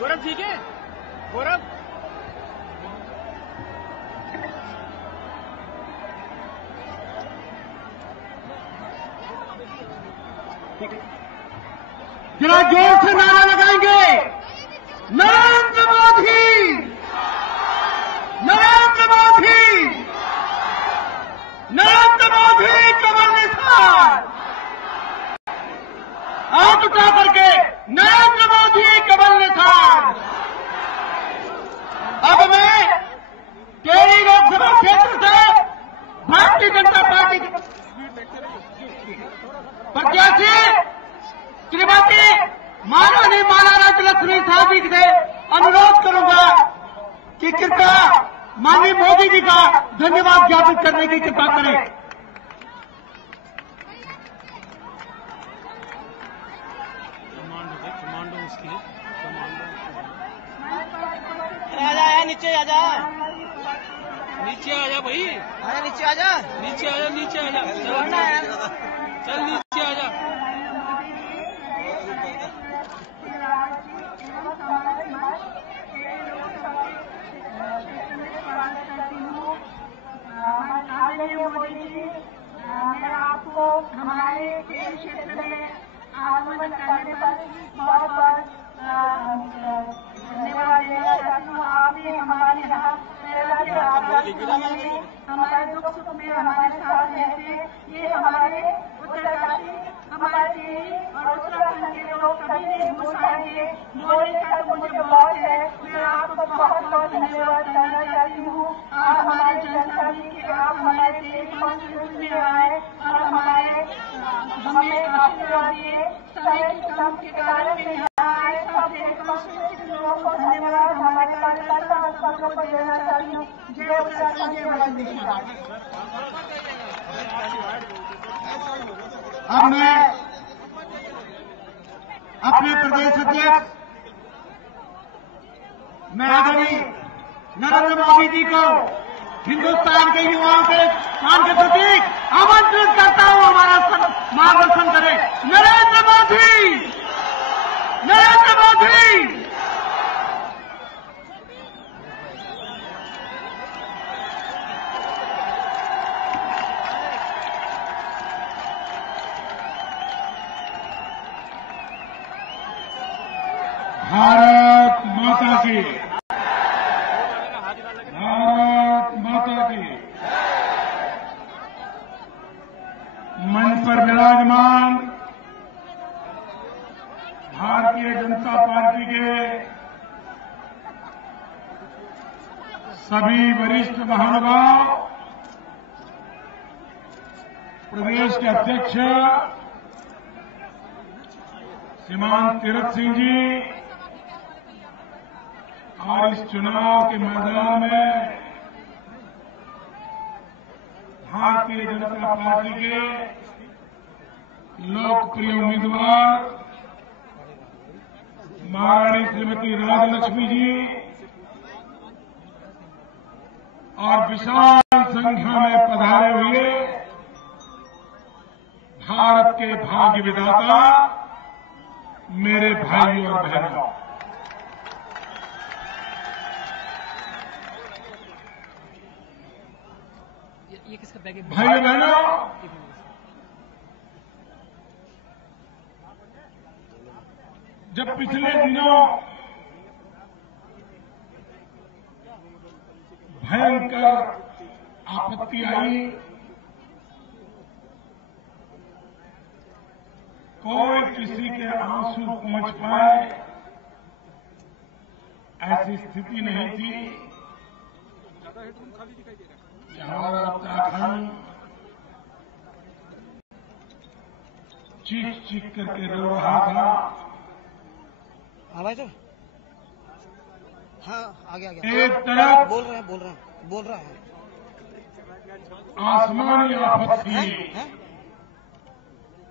गौरव ठीक है? गौरव जरा जोर से नारा लगाएंगे, नरेंद्र मोदी, नरेंद्र मोदी, नरेंद्र मोदी कमल निशान। हाथ उठा करके नरेंद्र मोदी कमल निशान। अब मैं टेरी लोकसभा क्षेत्र से भारतीय जनता पार्टी प्रत्याशी श्रीमती महारानी माला राज्यलक्ष्मी साहब जी से अनुरोध करूंगा कि कृपया माननीय मोदी जी का धन्यवाद ज्ञापित करने की कृपा करें। आजा नीचे आजा, नीचे आजा भाई, आजा नीचे आजा, नीचे आजा, नीचे आजा, चल नीचे आजा। मैं आपको हमारे क्षेत्र में आगमन करने पर बहुत बहुत धन्यवाद देना चाहती हूँ। आपने हमारे यहाँ हमारे दुख सुख में हमारे साथ रहते। ये हमारे उत्तरकाशी, हमारे टिहरी और उत्तराखंड के लोग कभी नहीं भूल पाएंगे। बोलने का तो मुझे बहुत है। मैं आपको बहुत बहुत धन्यवाद करना चाहती हूँ। आप हमारे जनता के, आप हमारे टिहरी कॉन्स्टिट्यूंसी में आए और हमें आशीर्वाद दिए। सभी काम के कारण में यहाँ आए। सब टिहरी कॉन्स्टिट्यूंसी के लोगों को धन्यवाद हमारे कार्यकर्ता और सब लोग को देना चाहती हूँ। जय उत्तराखंड, जय वंदे। अब मैं अपने प्रदेश अध्यक्ष मैं आदरणीय नरेंद्र मोदी जी को हिंदुस्तान के युवाओं के शान के प्रतीक आमंत्रित करता हूं, हमारा मार्गदर्शन करें। नरेंद्र मोदी, नरेंद्र मोदी। भारत माता की, भारत माता की। मंच पर विराजमान भारतीय जनता पार्टी के सभी वरिष्ठ महानुभाव, प्रदेश के अध्यक्ष श्रीमान तीरथ सिंह जी और इस चुनाव के मैदान में भारतीय जनता पार्टी के लोकप्रिय उम्मीदवार महारानी श्रीमती राजलक्ष्मी जी और विशाल संख्या में पधारे हुए भारत के भाग्य विधाता मेरे भाइयों और बहनों, ये किसका बैग है? भाइयों बहनों, जब पिछले दिनों भयंकर आपत्ति आई, कोई किसी के आंसू पहुंच पाए ऐसी स्थिति नहीं थी। हमारा उत्तराखंड चीख चीख करके रो रहा था। हाँ भाई, तो हाँ आगे आगे। एक तरफ बोल रहा है आसमानी आफत थी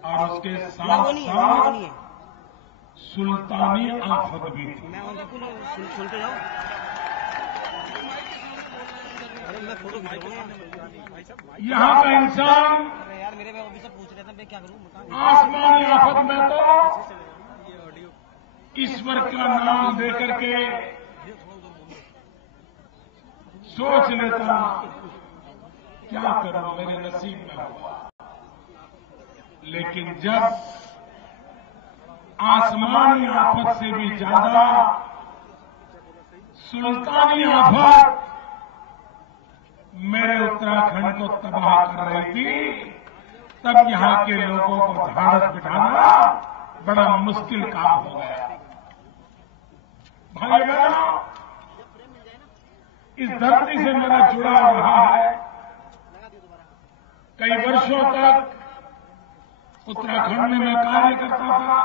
और उसके साथ साथ सुल्तानी आफत भी थी। मैं सुनते जाऊँ। अरे मैं फोटो खींचूंगा। यहाँ का इंसान अरे यार मेरे अभी सब पूछ रहे थे मैं क्या करूँ। आसमानी आफत में तो ईश्वर का नाम लेकर के सोच लेता क्या करूं, मेरे नसीब में हुआ। लेकिन जब आसमानी आफत से भी ज्यादा सुल्तानी आफत मेरे उत्तराखंड को तबाह कर रही थी, तब यहां के लोगों को ढांढस बिठाना बड़ा मुश्किल काम हो गया। भाई बहनों, इस धरती से मेरा जुड़ाव रहा है। कई वर्षों तक उत्तराखंड में मैं कार्य करता था।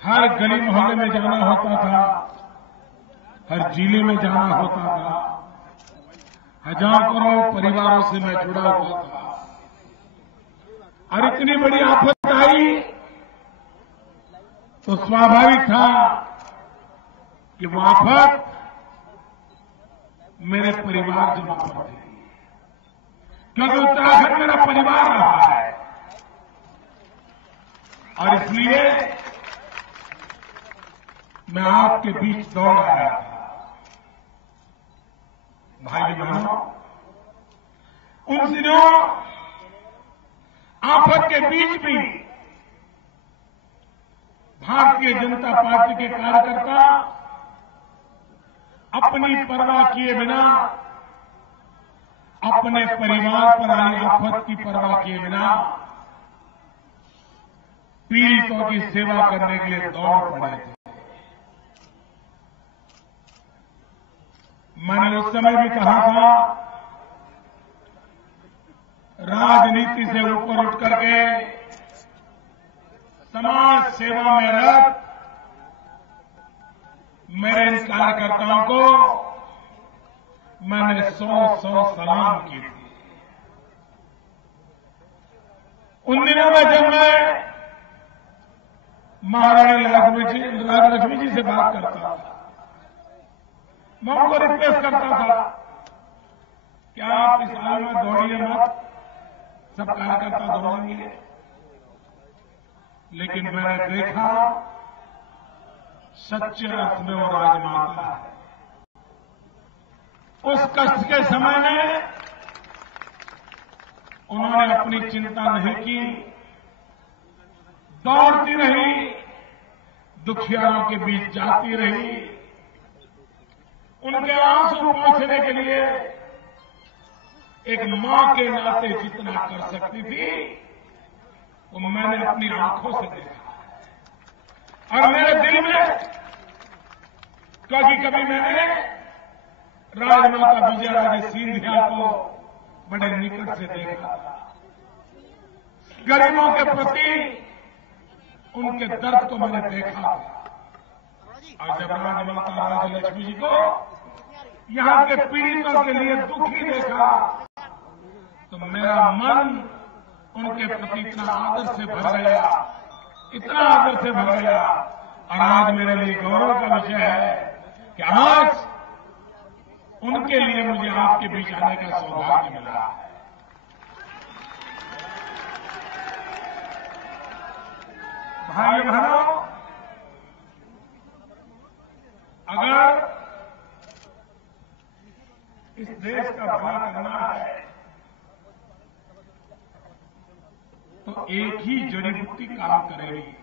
हर गली मोहल्ले में जाना होता था, हर जिले में जाना होता था। हजारों परिवारों से मैं जुड़ा हुआ था। और इतनी बड़ी आफत आई तो स्वाभाविक था कि वो आफत मेरे परिवारजनों पर थी, क्योंकि उत्तराखंड मेरा परिवार रहा है। और इसलिए मैं आपके बीच दौड़ आया था। भाई बहनों, उन दिनों आफत के बीच भी भारतीय जनता पार्टी के कार्यकर्ता अपनी परवाह किए बिना, अपने परिवार पर आई आफत की परवाह किए बिना पीड़ितों की सेवा करने के लिए दौड़ पड़े थे। मैंने उस समय भी कहा था, राजनीति से ऊपर उठ करके समाज सेवा में रत मेरे इन कार्यकर्ताओं को मैंने 100 सलाम की थी। उन दिनों में जब मैं महारानी राजलक्ष्मी जी से बात करता था, मैं उनको रिक्वेस्ट करता था कि आप इस हाल में दौड़िए मत, सब कार्यकर्ता दौड़ेंगे। लेकिन मैंने देखा सच्चे अर्थ में वो राजमाता है। उस कष्ट के समय में उन्होंने अपनी चिंता नहीं की, दौड़ती रही, दुखियारों के बीच जाती रही। उनके आंसू पहुंचने के लिए एक मां के नाते जितना कर सकती थी वो मैंने अपनी आंखों से देखा। और मेरे दिल में, क्योंकि कभी मैंने राजमाता विजयाराजे सिंधिया को बड़े निकट से देखा, गरीबों के प्रति उनके दर्द को मैंने देखा। और जब राजमाता राजलक्ष्मी जी को यहां के पीड़ितों के लिए दुखी देखा तो मेरा मन उनके प्रति इतना आदर से भर गया, इतना आदर से भर गया। और आज मेरे लिए गौरव का विषय है कि आज उनके लिए मुझे आपके बीच आने का सौभाग्य मिला है। भाई बहनों, अगर इस देश का भला करना है तो एक ही जड़ी बूटी काम करेगी।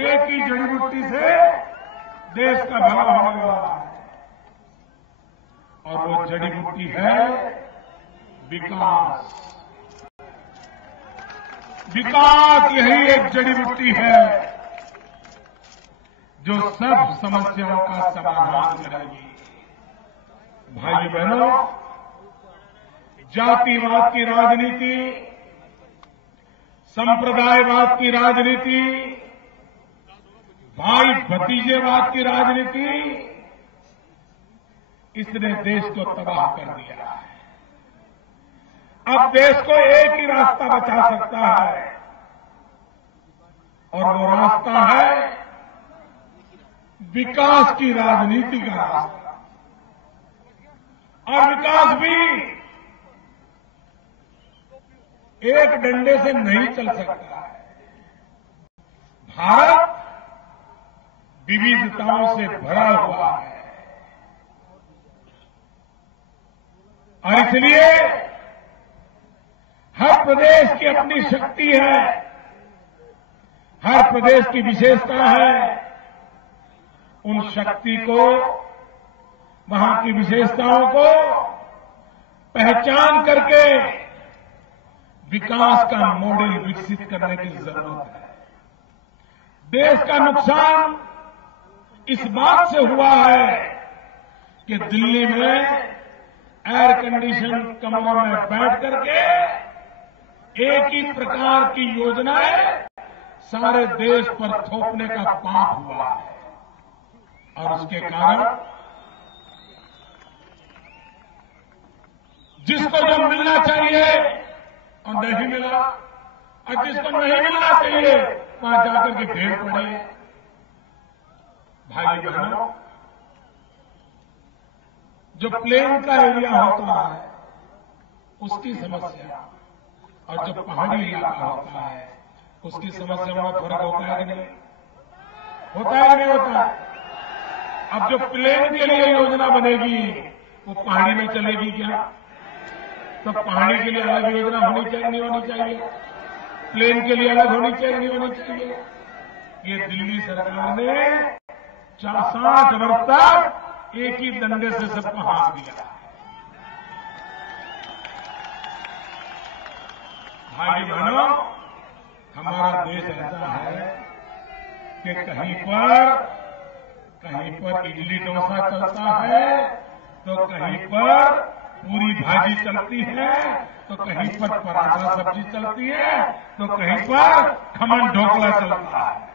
एक ही जड़ी बूटी से देश का भला होने वाला है, और वो जड़ी बूटी है विकास। विकास यही एक जड़ी बूटी है जो सब समस्याओं का समाधान करेगी। भाई बहनों, जातिवाद की राजनीति, संप्रदायवाद की राजनीति, भाई भतीजेवाद की राजनीति, इसने देश को तबाह कर दिया है। अब देश को एक ही रास्ता बचा सकता है, और वो रास्ता है विकास की राजनीति का रास्ता। और विकास भी एक डंडे से नहीं चल सकता है। भारत विविधताओं से भरा हुआ है और इसलिए हर प्रदेश की अपनी शक्ति है, हर प्रदेश की विशेषता है। उन शक्ति को, वहां की विशेषताओं को पहचान करके विकास का मॉडल विकसित करने की जरूरत है। देश का नुकसान इस बात से हुआ है कि दिल्ली में एयर कंडीशन कमरों में बैठ करके एक ही प्रकार की योजनाएं सारे देश पर थोपने का पाप हुआ है और उसके कारण जिसको जो मिलना चाहिए और नहीं मिला और जिसको नहीं मिलना चाहिए वहां जाकर के भीड़ पड़े। भाई बहनों, जो प्लेन का एरिया होता है उसकी समस्या और जो पहाड़ी इलाका होता है उसकी समस्या में फर्क होता है कि नहीं? होता है कि नहीं होता? अब जो प्लेन के लिए योजना बनेगी वो पहाड़ी में चलेगी क्या? तो पहाड़ी के लिए अलग योजना होनी चाहिए, नहीं होनी चाहिए? प्लेन के लिए अलग होनी चाहिए, नहीं होनी चाहिए? ये दिल्ली सरकार ने 60 वर्ष तक एक ही डंडे से सबको हाँक दिया। भाई बहनों, हमारा देश ऐसा है कि कहीं पर इडली डोसा चलता है तो कहीं पर पूरी भाजी चलती है तो कहीं पर पराठा सब्जी चलती है तो कहीं पर खमन ढोकला चलता है।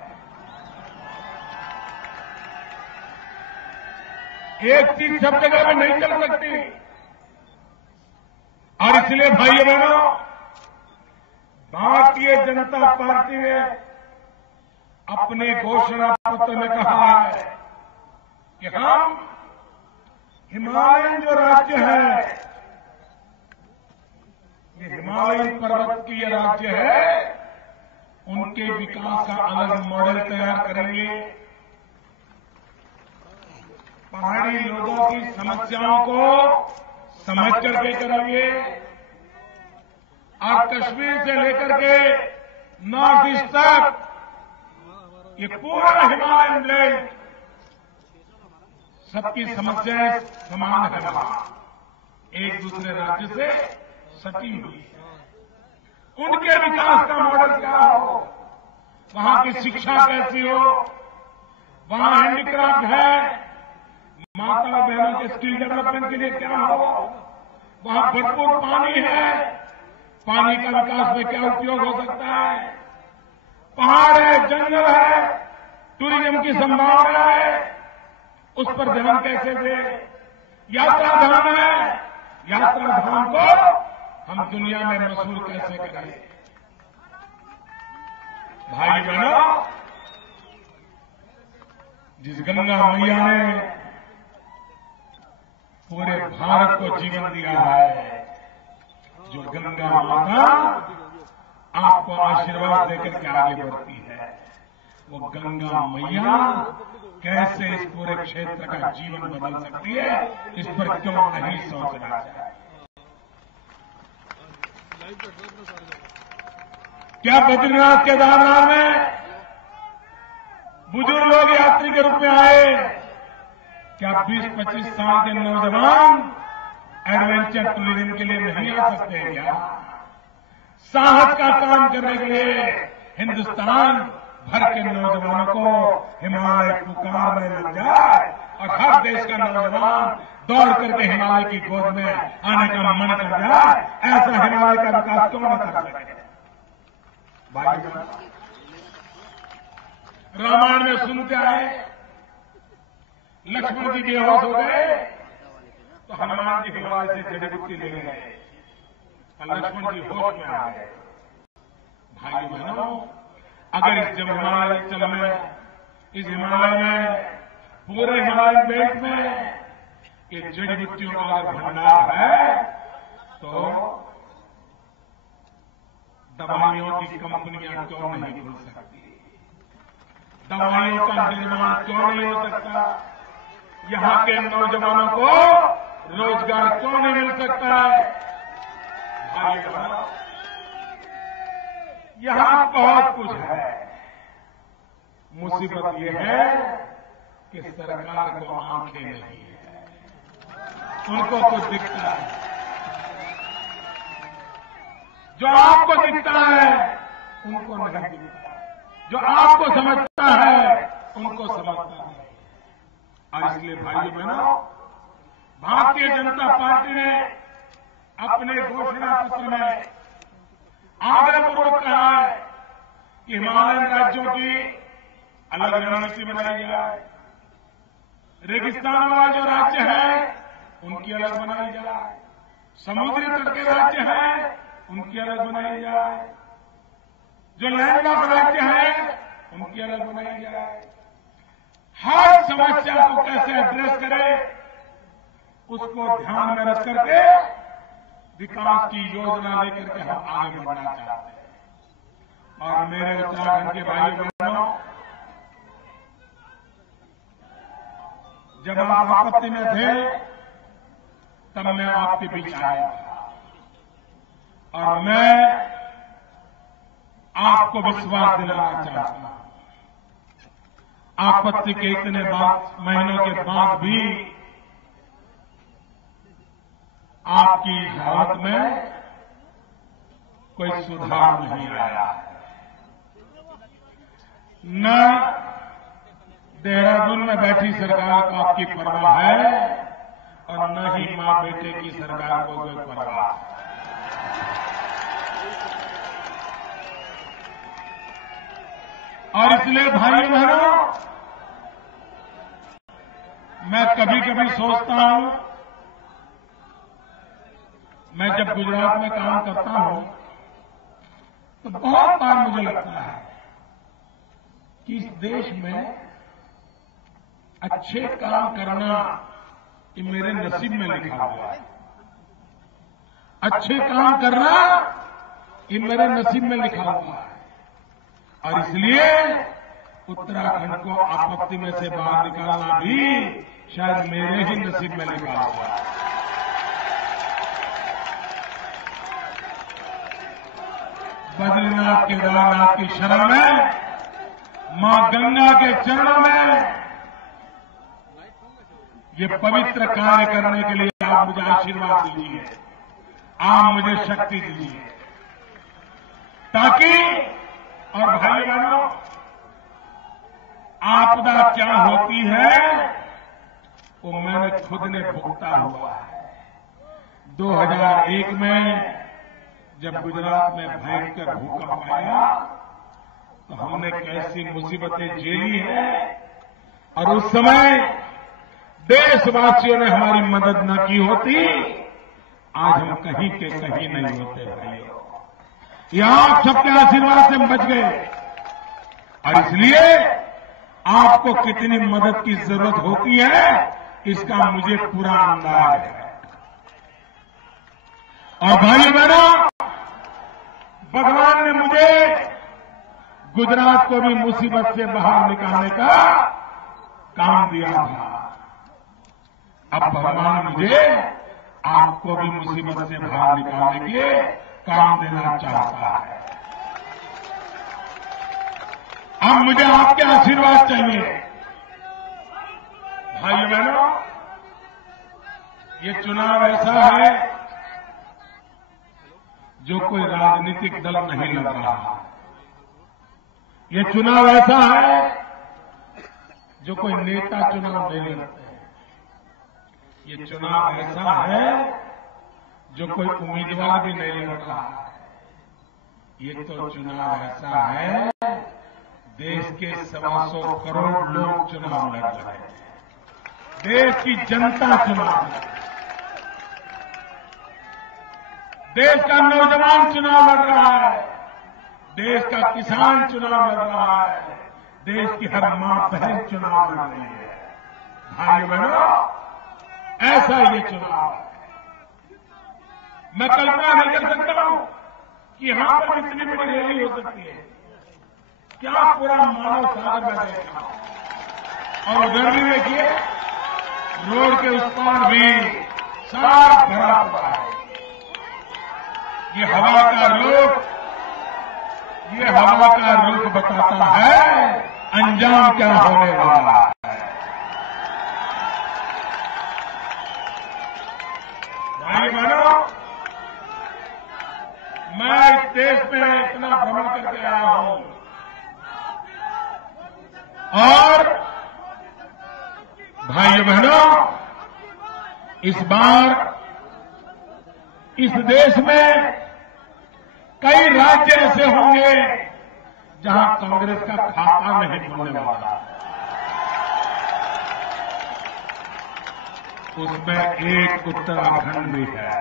एक चीज सब जगह में नहीं चल सकती और इसलिए भाइयों बहनों, भारतीय जनता पार्टी ने अपने घोषणा पत्र में कहा है कि हम हिमालयन जो राज्य है, ये हिमालयन पर्वत की ये राज्य है, उनके विकास का अलग मॉडल तैयार करेंगे। पहाड़ी लोगों की समस्याओं को समझ करके करेंगे और कश्मीर से लेकर के नॉर्थ ईस्ट तक ये पूरा हिमालयन बेल्ट सबकी समस्याएं समान है। वहां एक दूसरे राज्य से सटी हुई है। उनके विकास का मॉडल क्या हो, वहां की शिक्षा कैसी हो, वहां हैंडीक्राफ्ट है, माता बहनों के स्किल डेवलपमेंट के लिए क्या हो, वहां भरपूर पानी है, पानी का विकास में क्या उपयोग हो सकता है, पहाड़ है, जंगल है, टूरिज्म की संभावना है, उस पर ध्यान कैसे दें, यात्रा धाम है, यात्रा धाम को हम दुनिया में मशहूर कैसे करें। भाई बहनों, जिस गंगा मैया ने पूरे भारत को जीवन दिया है, जो गंगा माता आपको आशीर्वाद देकर के आगे बढ़ती है, वो गंगा मैया कैसे इस पूरे क्षेत्र का जीवन बदल सकती है, इस पर क्यों नहीं सोचना चाहिए। क्या बद्रीनाथ केदारनाथ में बुजुर्ग लोग यात्री के रूप में आए, क्या 20-25 साल के नौजवान एडवेंचर टूरिज्म के लिए नहीं आ सकते क्या? साहस का काम करने के लिए हिंदुस्तान भर के नौजवानों को हिमालय पुकारने लग जाए और हर देश का नौजवान दौड़ करके हिमालय की गोद में आने का मन कर जाए, ऐसा हिमालय का विकास क्यों न कर सके। भाई रामायण में सुनते आए, लक्ष्मण जी बेहोश हो गए तो हनुमान जी हिमालय से जड़ी बूटी ले गए और लक्ष्मण जी होश में आ गए। भाई बहनों, अगर इस हिमालय में, इस हिमालय में, पूरे हिमालय बेल्ट में ये जड़ी बूटियों का अगर भंडार है तो दवाइयों की कंपनियां क्यों नहीं खुल सकती। दवाइयों का निर्माण क्यों नहीं हो सकता? यहां के नौजवानों को रोजगार क्यों नहीं मिल सकता है? भाइयों, यहां बहुत कुछ है। मुसीबत यह है कि सरकार को आंखें नहीं है, उनको कुछ दिखता है। जो आपको दिखता है उनको नहीं दिखता, जो आपको समझता है उनको समझता नहीं। और इसलिए भाइयों बहनों, भारतीय जनता पार्टी ने अपने घोषणा पत्र में आग्रहपूर्वक कहा है कि हिमालयन राज्यों की अलग रणनीति बनाई जाए, रेगिस्तान वाले जो राज्य हैं उनकी अलग बनाई जाए, समुद्री तट के राज्य हैं उनकी अलग बनाई जाए, जो लैंडलॉक राज्य हैं उनकी अलग बनाई जाए। हर समस्या को कैसे एड्रेस करें उसको ध्यान में रख करके विकास की योजना लेकर के हम आगे बढ़ना चाहते हैं। और मेरे उत्तराखंड के भाई बहनों, जब आप आपत्ति में थे तब मैं आपके बीच आया और मैं आपको विश्वास दिलाना चाहता हूं। आपत्ति के इतने महीनों के बाद भी आपकी हालत में कोई सुधार नहीं आया। न देहरादून में बैठी सरकार को आपकी परवाह है और न ही मां बेटे की सरकार को कोई परवाह है। और इसलिए भाइयों बहनों, मैं कभी कभी सोचता हूं, मैं जब गुजरात में काम करता हूं तो बहुत बार मुझे लगता है कि इस देश में अच्छे काम करना ये मेरे नसीब में लिखा हुआ है। अच्छे काम करना ये मेरे नसीब में लिखा हुआ है। और इसलिए उत्तराखंड को आपत्ति में से बाहर निकालना भी शायद मेरे ही नसीब में लिखा हुआ है। बद्रीनाथ केदारनाथ की शरण में, मां गंगा के चरणों में ये पवित्र कार्य करने के लिए आप मुझे आशीर्वाद दीजिए, आप मुझे शक्ति दीजिए, ताकि, और भाई बहनों, आपदा क्या होती है वो मैंने खुद ने भुगता हुआ है। 2001 में जब गुजरात में भयंकर भूकंप आया तो हमने कैसी मुसीबतें झेली हैं, और उस समय देशवासियों ने हमारी मदद न की होती, आज हम कहीं के कहीं नहीं होते भाइयों। ये आप सबके आशीर्वाद से बच गए। और इसलिए आपको कितनी मदद की जरूरत होती है इसका मुझे पूरा अंदाज है। और भाइयों बहनों, भगवान ने मुझे गुजरात को भी मुसीबत से बाहर निकालने का काम दिया था। अब भगवान मुझे आपको भी मुसीबत से बाहर निकालने के काम देना चाहता है। अब मुझे आपके आशीर्वाद चाहिए। भाइयों बहनों, ये चुनाव ऐसा है जो कोई राजनीतिक दल नहीं लड़ रहा। ये चुनाव ऐसा है जो कोई नेता चुनाव नहीं लड़ते। ये चुनाव ऐसा है जो कोई उम्मीदवार भी नहीं लड़ रहा है। ये तो चुनाव ऐसा है देश के 125 करोड़ लोग चुनाव लड़ रहे हैं। देश की जनता चुनाव लड़ रही है। देश का नौजवान चुनाव लड़ रहा है। देश का किसान चुनाव लड़ रहा है। देश की हर मां बहन चुनाव लड़ रही है। भाइयों बहनों, ऐसा ये चुनाव है। मैं कल्पना नहीं कर सकता हूं कि यहां पर इतनी बड़ी रैली हो सकती है, क्या पूरा मानव सागर में देखा। और उधर भी देखिए, रोड के उस पार भी साफ भरा हुआ है। ये हवा का रुख बताता है अंजाम क्या होने वाला है। भाई बहनों, मैं इस देश में इतना भ्रमण करके आया हूं और भाइयों बहनों, इस बार इस देश में कई राज्य ऐसे होंगे जहां कांग्रेस का खाता नहीं खुलने वाला। उसमें एक उत्तराखंड भी है।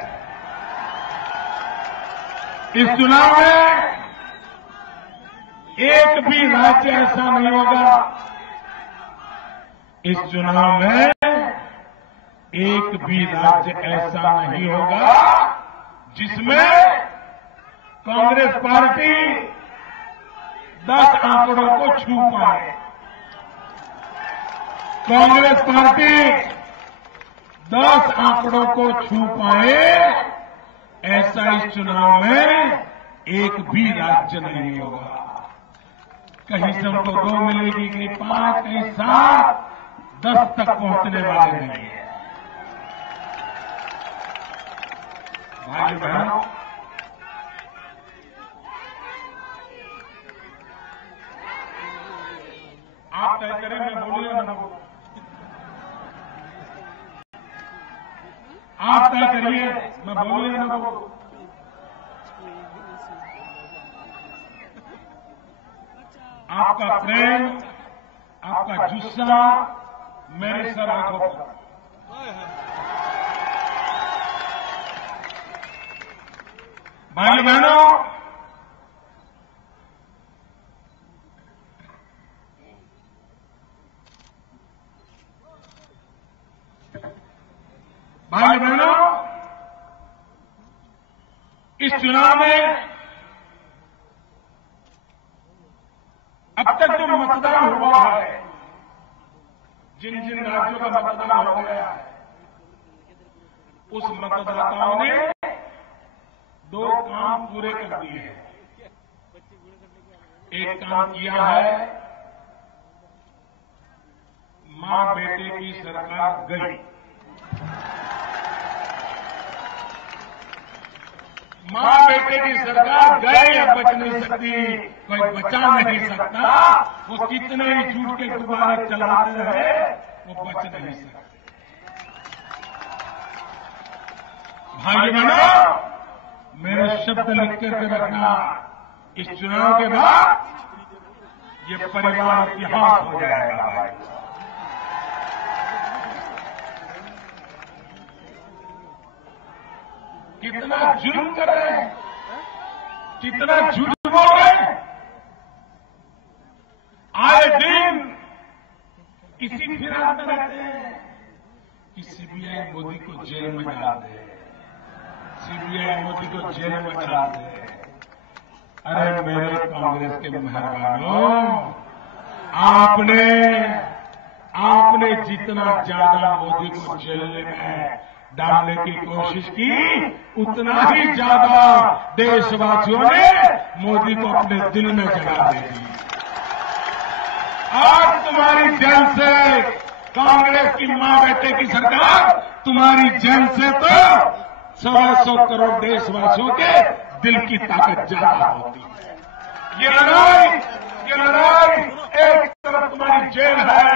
इस चुनाव में एक भी राज्य ऐसा नहीं होगा, इस चुनाव में एक भी राज्य ऐसा नहीं होगा जिसमें कांग्रेस पार्टी 10 आंकड़ों को छू पाए। कांग्रेस पार्टी 10 आंकड़ों को छू पाए, ऐसा इस चुनाव में एक भी राज्य नहीं होगा। कहीं से हमको 2 मिलेगी, कहीं 5, कहीं 7, 10 तक पहुंचने वाले नहीं है। भाई बहनों, आप तय करें, मैं बोलूं या ना बोलूं? आप तय करिए, मैं बोलूं या ना बोलूं? आपका प्रेम, आपका जुस्सा मेरे सर आंखों पर। भाई बहनों, भाई बहनों, इस चुनाव में अब तक जो मतदान हुआ है, जिन जिन राज्यों का मतदान हो गया है, उस मतदाताओं ने 2 काम पूरे कर दिए हैं। एक काम किया है, मां बेटे की सरकार गई। मां बेटे की सरकार गई, अब बच नहीं सकती, कोई बचा नहीं सकता। वो कितने ही झूठ के गुब्बारे चलाते रहे, वो बच नहीं सकते। भाइयों बहनों, मेरे शब्द लिख करके रखना, इस चुनाव के बाद ये परिवार इतिहास हो जाएगा। भाई, कितना जुल्म कर रहे हैं, कितना झूठ बोल रहे हैं। आए दिन इसी फिराक में रहते हैं कि सीबीआई मोदी को जेल में डाल दे, सीबीआई मोदी को जेल में डाल दे। अरे मेरे कांग्रेस के मेहरबानों, आपने जितना ज्यादा मोदी को जेल में डालने की कोशिश की, उतना ही ज्यादा देशवासियों ने मोदी को अपने दिल में जगा दी। आज तुम्हारी जेल से, कांग्रेस की मां बेटे की सरकार, तुम्हारी जेल से तो 125 करोड़ देशवासियों के दिल की ताकत ज्यादा होती है। ये लड़ाई एक तरफ तुम्हारी जेल है,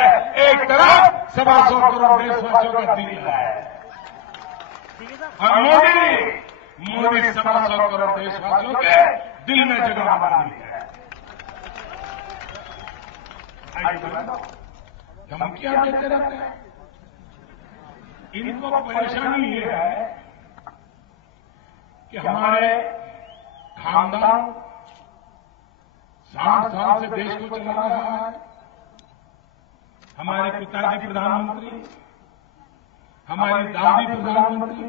एक तरफ 125 करोड़ देशवासियों का दिल है। और मोदी 125 करोड़ देशवासियों के दिल में जगह बनानी है। धमकियां देते रहते हैं। इनको परेशानी ये है कि हमारे खानदान 60 साल से देश को चला रहा है। हमारे पिताजी प्रधानमंत्री, हमारी दादी प्रधानमंत्री,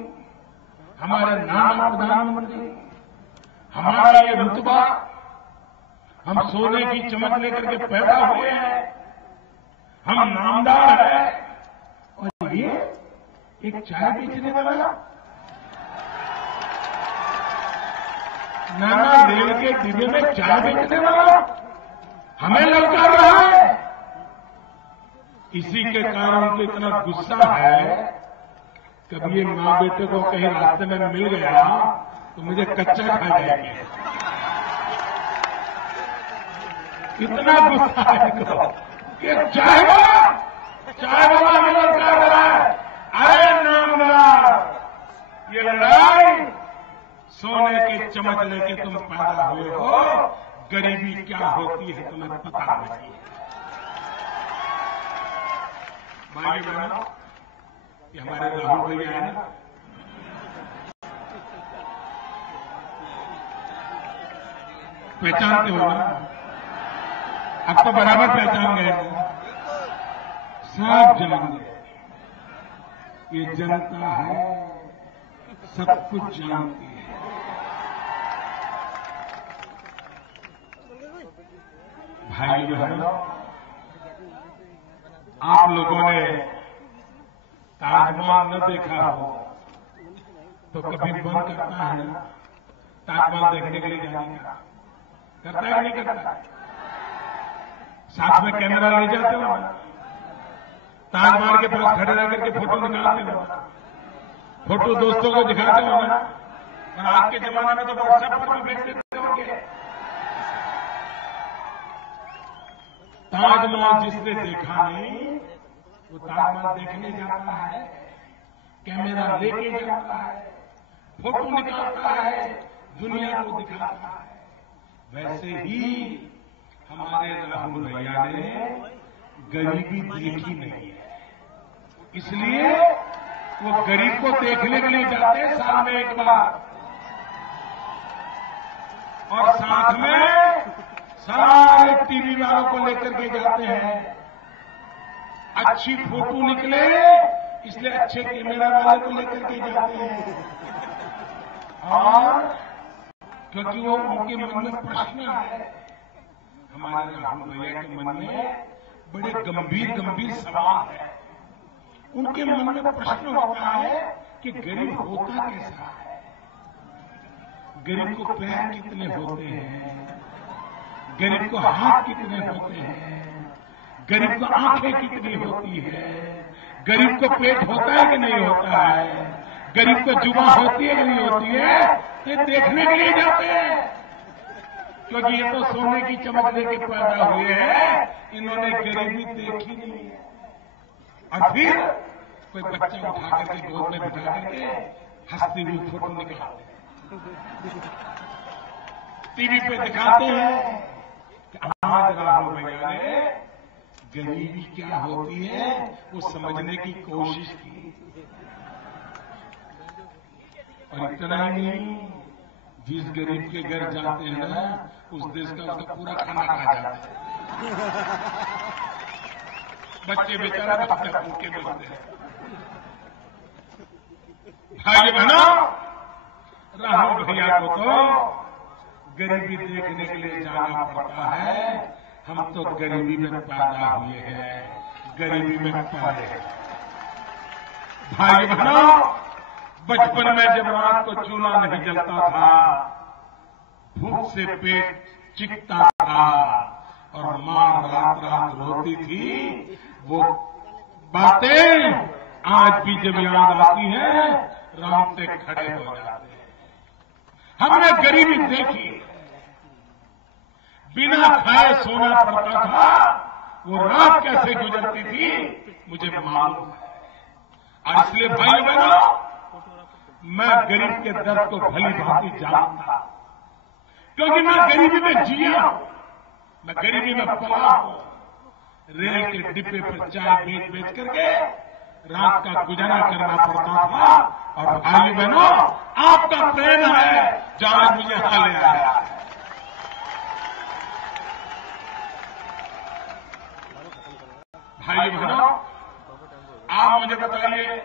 हमारे नाना प्रधानमंत्री, हमारा ये रुतबा, हम सोने की चमक लेकर के पैदा हुए हैं, हम नामदार हैं, और ये एक चाय बेचने वाला नाना रेल के डिब्बे में चाय बेचने वाला हमें ललकार रहा है। इसी के कारण तो इतना गुस्सा है। कभी ये मां बेटे को कहीं रास्ते में मिल गया तो मुझे कच्चा खा जाएंगे, इतना गुस्सा है इनको कि चाय वाला हमें ललकार रहा है। अरे नामदार, ये लड़ाई सोने के चमक लेके तुम पैदा हुए हो, गरीबी क्या होती है तुम्हें पता नहीं। भाई बहनों, ये हमारे राहुल भैया है ना, पहचानते हो ना? अब तो बराबर पहचान गए, सब जान गए। ये जनता है, सब कुछ जानती है। भाई बहनों, आप लोगों ने ताजमहल न देखा हो तो कभी मन करता है ना ताजमहल देखने के लिए जाने का? करता है कि नहीं करता? साथ में कैमरा ले जाते हो ना, ताजमहल के पास खड़े रह करके फोटो निकालते हो, फोटो दोस्तों को दिखाते हो ना। और आज के जमाने में तो व्हाट्सएप पर भी भेज देते होंगे। ताजमहल जिसने देखा नहीं वो ताजमहल देखने जाता है, कैमरा लेके जाता है, फोटो निकालता है, दुनिया को दिखाता है। वैसे ही हमारे राहुल भैया ने गरीबी देखी नहीं है, इसलिए वो गरीब को देखने के लिए जाते हैं साल में एक बार, और साथ में सारे टीवी वालों को लेकर के जाते हैं। अच्छी फोटो निकले इसलिए अच्छे कैमरा वाले को लेकर के जाते हैं, और क्योंकि वो उनके मन में प्रश्न है। हमारे राहुल भैया के मन में बड़े गंभीर सवाल है। उनके मन में प्रश्न होता है कि गरीब होता कैसा है, गरीब को पैर कितने होते हैं, गरीब को हाथ कितने होते हैं, गरीब को आंखें कितनी होती है, गरीब को पेट होता है कि नहीं होता है, गरीब को जुबान होती है कि नहीं होती है, ये देखने के लिए जाते हैं। क्योंकि ये तो सोने की चमक लेके पैदा हुए हैं, इन्होंने गरीबी देखी नहीं है। और फिर कोई बच्चा उठा करके गोद में बिठा करके हंसती हुई फोटो निकालते हैं, टीवी पे दिखाते हैं कि आज राहुल भैया ने गरीबी क्या होती है वो समझने की कोशिश की। और इतना ही नहीं, जिस गरीब के घर जाते हैं ना, उस देश का उसका पूरा खाना खा जाते हैं। बच्चे बेचारा बच्चा भूखे बचते हैं। भाई बहनों, राहुल भैया को तो गरीबी देखने के लिए जाना पड़ता है। हम तो गरीबी में पैदा हुए हैं, गरीबी में पले हैं। भाई बहनों, बचपन में जब रात को चूल्हा नहीं जलता था, भूख से पेट चिकता था और मां रात रात रोती थी, वो बातें आज भी जब याद आती हैं रात से खड़े हो जाते हैं। हमने गरीबी देखी, बिना खाए सोना पड़ता था, वो रात कैसे गुजरती थी मुझे मालूम है। और इसलिए भाई बहनों, मैं गरीब के दर्द को भली भांति जानता, क्योंकि मैं गरीबी में जिया हूं, मैं गरीबी में पला हूं। रेल के डिब्बे पर चाय बेच करके रात का गुजारा करना पड़ता था। और भाई बहनों, आपका प्रेम है जो आज मुझे यहां ले आया। भाई बहनों, आप मुझे बताइए,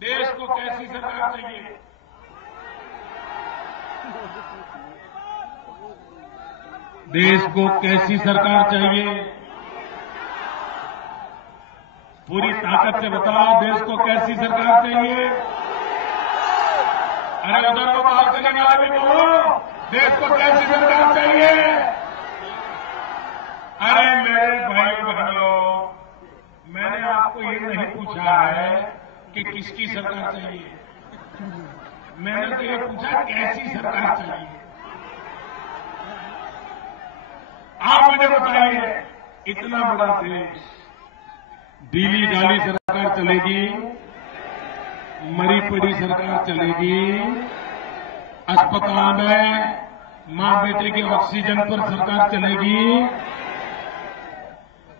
देश को कैसी सरकार चाहिए? देश को कैसी सरकार चाहिए? पूरी ताकत से बताओ, देश को कैसी सरकार चाहिए? अरे उधर को बालकनी वाले भी बोलो, देश को कैसी सरकार चाहिए? अरे मेरे भाई बहनों, मैंने आपको ये नहीं पूछा है कि किसकी सरकार चाहिए, मैंने तो ये पूछा कैसी सरकार चाहिए। आप मुझे बताइए, इतना बड़ा देश, डीली डाली सरकार चलेगी, मरी पड़ी सरकार चलेगी, अस्पताल में मां बेटे के ऑक्सीजन पर सरकार चलेगी,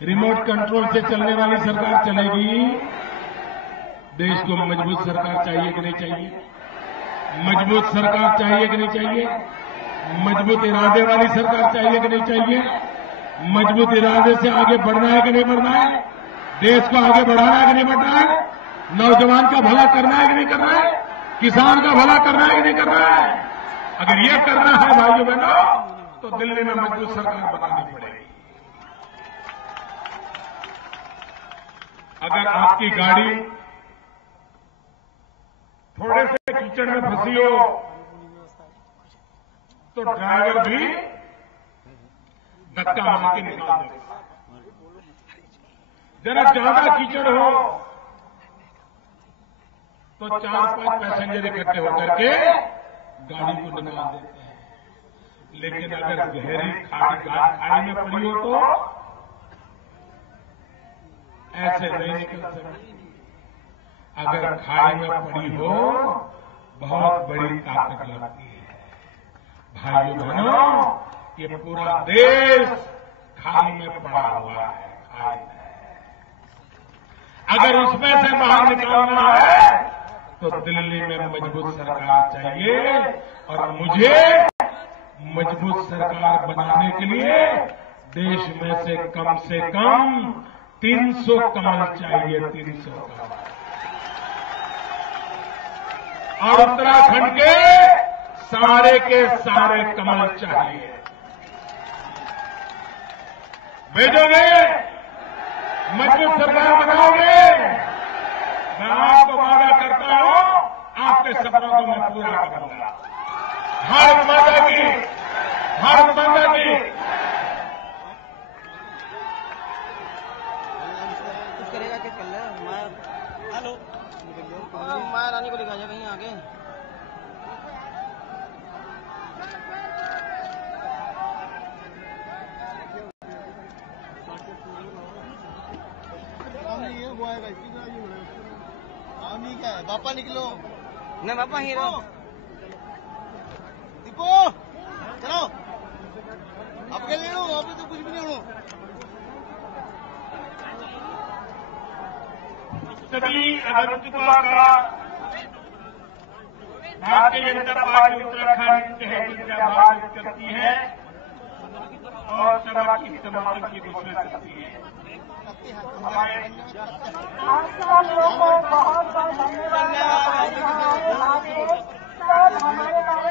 रिमोट कंट्रोल से चलने वाली सरकार चलेगी। देश को मजबूत सरकार चाहिए कि नहीं चाहिए? मजबूत सरकार चाहिए कि नहीं चाहिए? मजबूत इरादे वाली सरकार चाहिए कि नहीं चाहिए? मजबूत इरादे से आगे बढ़ना है कि नहीं बढ़ना है? देश को आगे बढ़ाना है कि नहीं बढ़ना है? नौजवान का भला करना है कि नहीं करना है? किसान का भला करना है कि नहीं करना है? अगर ये करना है भाइयों बहनों, तो दिल्ली में मजबूत सरकार बनानी पड़ेगी। अगर आपकी गाड़ी थोड़े से कीचड़ में फंसी हो तो ड्राइवर भी धक्का मार के निकाल देगा। जरा ज्यादा कीचड़ हो तो 4-5 पैसेंजर इकट्ठे होकर के गाड़ी को निकाल देते हैं। लेकिन अगर गहरी खाई में पड़ी हो तो ऐसे नहीं निकल सकती। अगर खाई में पड़ी हो, बहुत बड़ी ताकत लगती है। भाइयों बहनों, ये पूरा देश खाई में पड़ा हुआ है, खाई में। अगर उसमें से बाहर निकालना है तो दिल्ली में मजबूत सरकार चाहिए, और मुझे मजबूत सरकार बनाने के लिए देश में से कम 300 कमल चाहिए, 300 कमल। और उत्तराखंड के सारे कमल चाहिए। भेजोगे? मजबूत सरकार बनाओगे? मैं आपको वादा करता हूं, आपके सपनों को मैं पूरा करूंगा। भारत माता की, भारत माता की। कुछ करेगा क्या? कर ले हेलो, माया रानी को लेकर जा कहीं आगे। क्या है बापा निकलो नहीं बापा ही रहो दीपो चलो अब क्या ले लो अभी तो कुछ भी नहीं हो। सभी अगरतला का भारतीय जनता पार्टी उत्तराखंड तहत करती है और सभा की समापन की घोषणा करती है। आप सब लोगों को बहुत बहुत धन्यवाद। हमारे